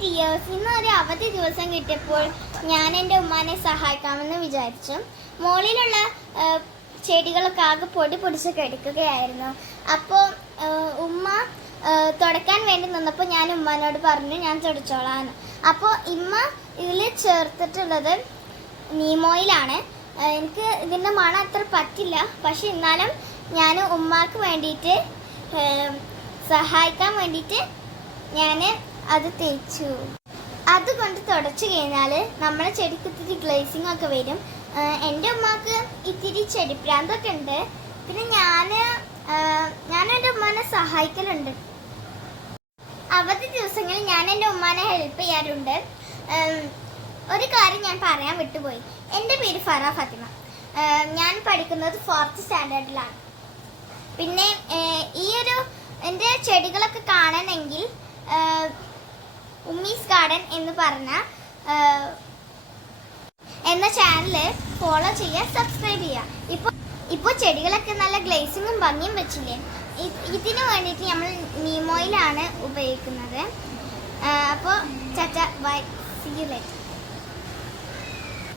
Dears, ഇന്നൊരു അവധി ദിവസം കിട്ടിയപ്പോൾ ഞാൻ എൻ്റെ ഉമ്മാനെ സഹായിക്കാമെന്ന് വിചാരിച്ചു. മുകളിലുള്ള ചെടികളൊക്കെ ആകെ പൊടി പൊടിച്ചൊക്കെ എടുക്കുകയായിരുന്നു. അപ്പോൾ ഉമ്മ തുടയ്ക്കാൻ വേണ്ടി നിന്നപ്പോൾ ഞാൻ ഉമ്മാനോട് പറഞ്ഞു ഞാൻ തുടച്ചോളാന്ന്. അപ്പോൾ ഉമ്മ ഇതിൽ ചേർത്തിട്ടുള്ളത് നീമോയിലാണ്. എനിക്ക് ഇതിൻ്റെ മണം അത്ര പറ്റില്ല, പക്ഷെ എന്നാലും ഞാൻ ഉമ്മാക്ക് വേണ്ടിയിട്ട് സഹായിക്കാൻ വേണ്ടിയിട്ട് ഞാൻ അത് തേച്ചു. അതുകൊണ്ട് തുടച്ചു കഴിഞ്ഞാൽ നമ്മളെ ചെടിക്ക് ഇത്തിരി ഗ്ലേസിംഗ് ഒക്കെ വരും. എൻ്റെ ഉമ്മാക്ക് ഇത്തിരി ചെടിപ്രാന്തൊക്കെ ഉണ്ട്. പിന്നെ ഞാൻ എൻ്റെ ഉമ്മാനെ സഹായിക്കലുണ്ട്. അവധി ദിവസങ്ങളിൽ ഞാൻ എൻ്റെ ഉമ്മാനെ ഹെൽപ്പ് ചെയ്യാറുണ്ട്. ഒരു കാര്യം ഞാൻ പറയാൻ വിട്ടുപോയി. എൻ്റെ പേര് ഫറ ഫാത്തിമ. ഞാൻ പഠിക്കുന്നത് 4th സ്റ്റാൻഡേർഡിലാണ്. പിന്നെ എൻ്റെ ചെടികളൊക്കെ കാണണമെങ്കിൽ ഉമ്മീസ് ഗാർഡൻ എന്ന് പറഞ്ഞ എന്ന ചാനൽ ഫോളോ ചെയ്യുക, സബ്സ്ക്രൈബ് ചെയ്യുക. ഇപ്പോൾ ചെടികളൊക്കെ നല്ല ഗ്ലേസിങ്ങും ഭംഗിയും വെച്ചില്ലേ. ഇതിന് വേണ്ടിയിട്ട് നമ്മൾ നീമോയിലാണ് ഉപയോഗിക്കുന്നത്. അപ്പോൾ ബൈ, സീ യു ലേറ്റർ.